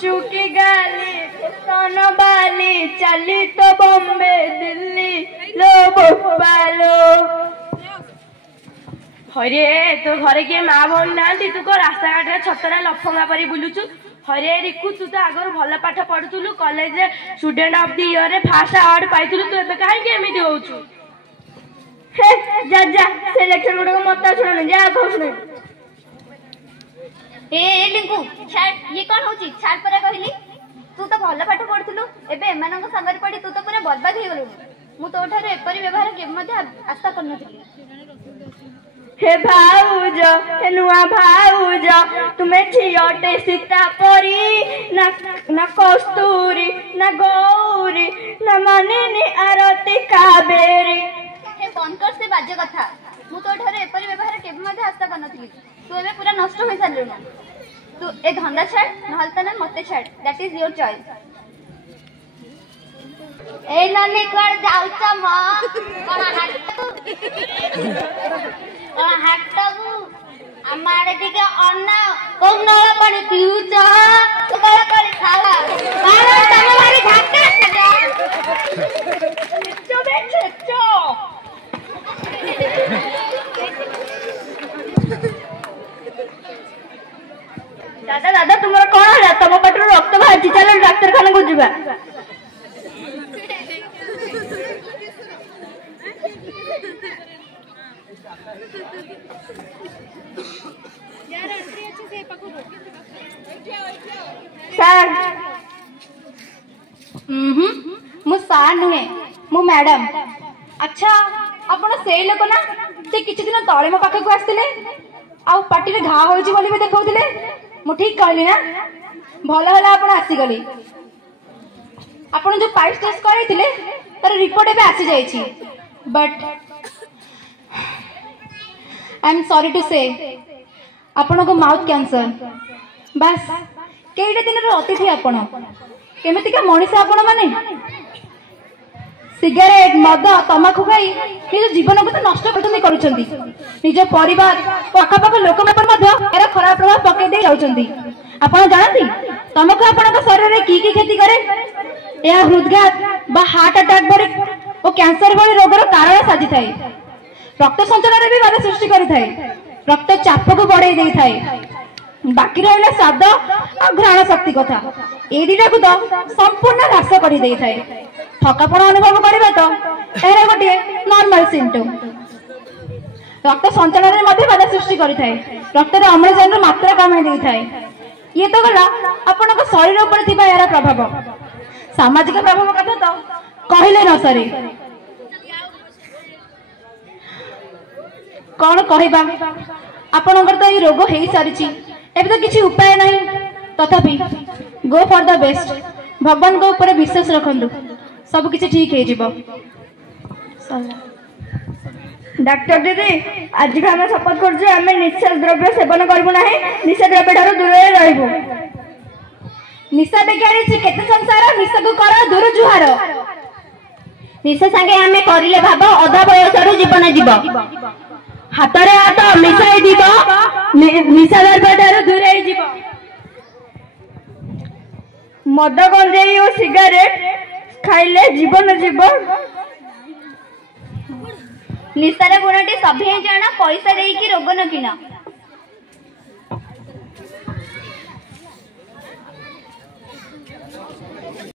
चुकी गाली स्तन बाली चली तो बॉम्बे दिल्ली लो भोपालो। हरे तो घरे किए माँ भौणी ना तू कौ रास्ता घाट छतरा लफंगा परी बुलुचु। हरे रिकु तू तो आगर भल पाठ पढ़ुलु college student of the year रे फर्स्ट अवार्ड पाइलु तू एबे काहे एमिति होउछु। हे जा जा से लेक्चर गुडको मत सुन जा कहू सुन। ए लिंकु छाड़ ये कौन होची छाड़ परा कहली तू तो भल पाठ पढ़ुलु एबे एमानक संगर पड़ी तू तो पूरा बर्बाद हे गलु। मु तो ठारे एपरि व्यवहार के मध्ये आशा करनथि। हे भाउज हे नुआ भाउज तुम्हें झियोटे सीता परी ना कस्तूरी ना गौरी ना मानिनी आरती कावेरी। हे बंद कर से बाजे कथा मु तो ठारे एपरि व्यवहार के मध्ये आशा करनथि। तू एबे पूरा नष्ट होई सारलु ना तू ए धंदा छाड़ नहल त ना मते छाड़ दैट इज योर चॉइस। ए नने कर जाउछ म कोन हाटगु हमारे दिके अन्ना कोन नळ पानी पिउछ तो बळ कर खावा मारो तमे मारी घाटे चो बेचो चो। दादा दादा तुम्हारा कौन है तुम पेटर रक्त बाहर चलो डाक्तरखाना को जीवा। सर मु सार नुहे मु मैडम। अच्छा आपण से लोक ना से किछि दिन तळे मो पाखक आस्तिले आ पाटी रे घा होइछि बोली भी देखौतिले। मु ठीक कहली ना भल होला आपण आसी गली। आपण जो पाइप टेस्ट करैतिले तर रिपोर्ट एबे आसी जाईछि but I am sorry to say आपण को माउथ कैंसर बस केईटा दिन अतिथि आपण केमितिका मनीष आपण माने सिगरेट मद तमाकू खाई निज जीवन को तो नष्ट करुछंती निज परिवार आखपाख लोक यार खराब प्रभाव पकई दे जाउछंती। आपण जानती तमाकू आपण शरीर में की क्षति करे यह हृदघात बा हार्ट अटैक भरी और कैंसर भली रोगर कारण साजी थाए। रक्त संचलन भी बाधा सृष्टि करिथाए रक्त चाप को बढ़ाई दे थाए। बाकी रहा स्वाद और घ्राण शक्ति कथा ए दुटा को तो संपूर्ण ह्रास कर दे थाए। थकापण अनुभव करबा तो एरा गोटे नॉर्मल सिम्पटम। रक्त संचलन में बाधा सृष्टि करिथाए रक्त रे अम्लजान मात्रा कमाई दे थाए। ये तो गला आपण शरीर उपर थिबा यार प्रभाव सामाजिक प्रभाव कथा तो कहले न सरे। कौन कहबा आपनकर तो ये रोग हो सारी एबे तो किसी उपाय नहीं तथापि गो फॉर द बेस्ट भगवान को ऊपर विश्वास रखंदु सब किसी ठीक हो जिवो। डॉक्टर दीदी आज भी आम शपथ कर निशा द्रव्य सेवन करूँ ना निशा द्रव्य ठार दूर रही। निशा बेकारी केते संसार निशा को कर दूर जुहार निशा संगे आम करिले भाव अधा बयस जीवन जीव हाथ रे हाथ मिसाई दिब निशा द्रव्य ठार दूर जीव। मद गंजेई और सिगारेट खाइले जीवन जीव। निशार गुणटी सभी जाना पैसा देकी रोग न किन